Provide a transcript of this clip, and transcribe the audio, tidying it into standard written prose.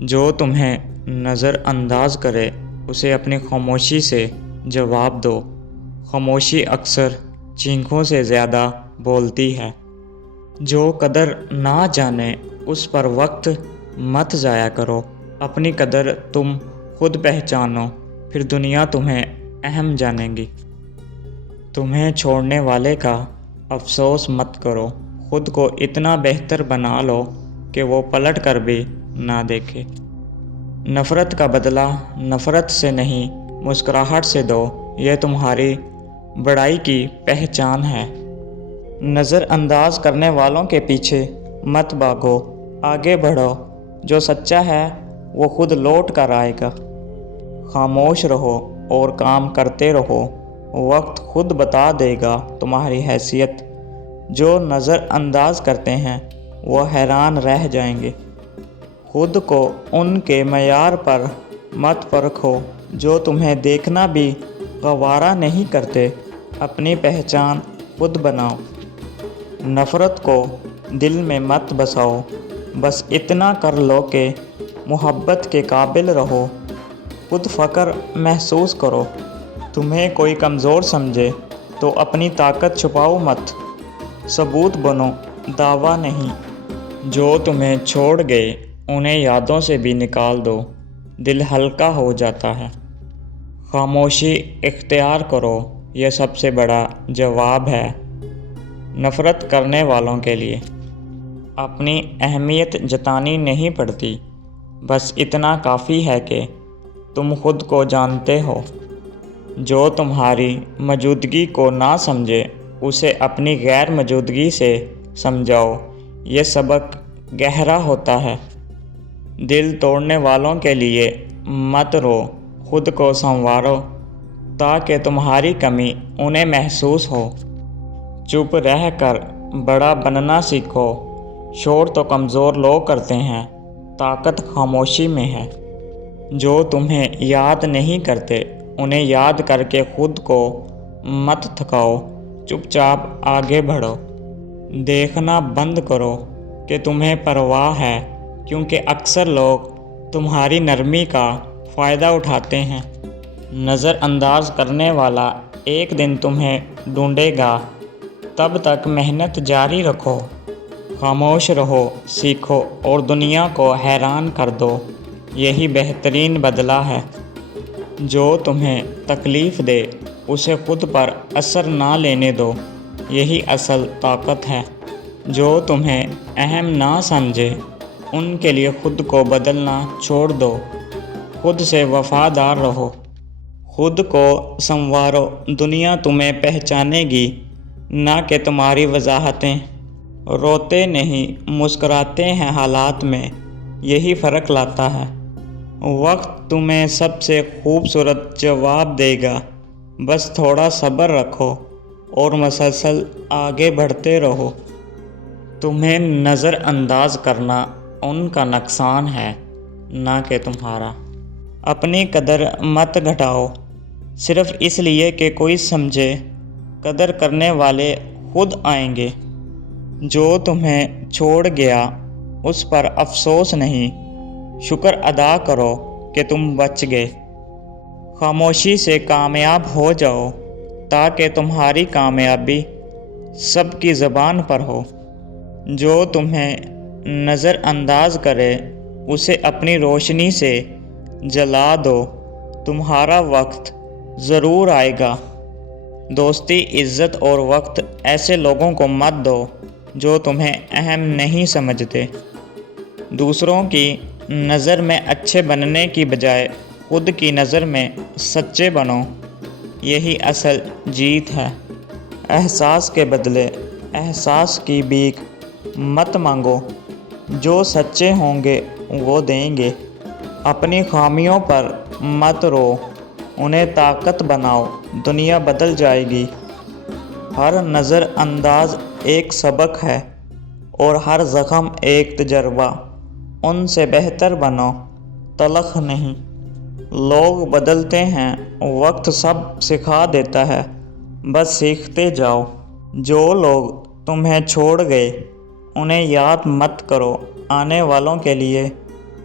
جو تمہیں نظر انداز کرے اسے اپنی خاموشی سے جواب دو۔ خاموشی اکثر چینخوں سے زیادہ بولتی ہے۔ جو قدر نہ جانے اس پر وقت مت ضائع کرو۔ اپنی قدر تم خود پہچانو، پھر دنیا تمہیں اہم جانے گی۔ تمہیں چھوڑنے والے کا افسوس مت کرو، خود کو اتنا بہتر بنا لو کہ وہ پلٹ کر بھی نہ دیکھے۔ نفرت کا بدلہ نفرت سے نہیں، مسکراہٹ سے دو، یہ تمہاری بڑائی کی پہچان ہے۔ نظر انداز کرنے والوں کے پیچھے مت بھاگو، آگے بڑھو۔ جو سچا ہے وہ خود لوٹ کر آئے گا۔ خاموش رہو اور کام کرتے رہو، وقت خود بتا دے گا تمہاری حیثیت۔ جو نظر انداز کرتے ہیں وہ حیران رہ جائیں گے۔ خود کو ان کے معیار پر مت پرکھو جو تمہیں دیکھنا بھی گوارا نہیں کرتے۔ اپنی پہچان خود بناؤ۔ نفرت کو دل میں مت بساؤ، بس اتنا کر لو کہ محبت کے قابل رہو۔ خود فخر محسوس کرو۔ تمہیں کوئی کمزور سمجھے تو اپنی طاقت چھپاؤ مت، ثبوت بنو، دعویٰ نہیں۔ جو تمہیں چھوڑ گئے انہیں یادوں سے بھی نکال دو، دل ہلکا ہو جاتا ہے۔ خاموشی اختیار کرو، یہ سب سے بڑا جواب ہے نفرت کرنے والوں کے لیے۔ اپنی اہمیت جتانی نہیں پڑتی، بس اتنا کافی ہے کہ تم خود کو جانتے ہو۔ جو تمہاری موجودگی کو نہ سمجھے اسے اپنی غیر موجودگی سے سمجھاؤ، یہ سبق گہرا ہوتا ہے۔ دل توڑنے والوں کے لیے مت رو، خود کو سنوارو تاکہ تمہاری کمی انہیں محسوس ہو۔ چپ رہ کر بڑا بننا سیکھو، شور تو کمزور لوگ کرتے ہیں، طاقت خاموشی میں ہے۔ جو تمہیں یاد نہیں کرتے انہیں یاد کر کے خود کو مت تھکاؤ، چپ چاپ آگے بڑھو۔ دیکھنا بند کرو کہ تمہیں پرواہ ہے، کیونکہ اکثر لوگ تمہاری نرمی کا فائدہ اٹھاتے ہیں۔ نظر انداز کرنے والا ایک دن تمہیں ڈھونڈے گا، تب تک محنت جاری رکھو۔ خاموش رہو، سیکھو اور دنیا کو حیران کر دو، یہی بہترین بدلہ ہے۔ جو تمہیں تکلیف دے اسے خود پر اثر نہ لینے دو، یہی اصل طاقت ہے۔ جو تمہیں اہم نہ سمجھے ان کے لیے خود کو بدلنا چھوڑ دو، خود سے وفادار رہو۔ خود کو سنوارو، دنیا تمہیں پہچانے گی نہ کہ تمہاری وضاحتیں۔ روتے نہیں مسکراتے ہیں حالات میں، یہی فرق لاتا ہے۔ وقت تمہیں سب سے خوبصورت جواب دے گا، بس تھوڑا صبر رکھو اور مسلسل آگے بڑھتے رہو۔ تمہیں نظر انداز کرنا ان کا نقصان ہے، نہ کہ تمہارا۔ اپنی قدر مت گھٹاؤ صرف اس لیے کہ کوئی سمجھے، قدر کرنے والے خود آئیں گے۔ جو تمہیں چھوڑ گیا اس پر افسوس نہیں، شکر ادا کرو کہ تم بچ گئے۔ خاموشی سے کامیاب ہو جاؤ تاکہ تمہاری کامیابی سب کی زبان پر ہو۔ جو تمہیں نظر انداز کرے اسے اپنی روشنی سے جلا دو، تمہارا وقت ضرور آئے گا۔ دوستی، عزت اور وقت ایسے لوگوں کو مت دو جو تمہیں اہم نہیں سمجھتے۔ دوسروں کی نظر میں اچھے بننے کی بجائے خود کی نظر میں سچے بنو، یہی اصل جیت ہے۔ احساس کے بدلے احساس کی بھیک مت مانگو، جو سچے ہوں گے وہ دیں گے۔ اپنی خامیوں پر مت رو، انہیں طاقت بناؤ، دنیا بدل جائے گی۔ ہر نظر انداز ایک سبق ہے اور ہر زخم ایک تجربہ۔ ان سے بہتر بنو، تلخ نہیں۔ لوگ بدلتے ہیں، وقت سب سکھا دیتا ہے، بس سیکھتے جاؤ۔ جو لوگ تمہیں چھوڑ گئے انہیں یاد مت کرو، آنے والوں کے لیے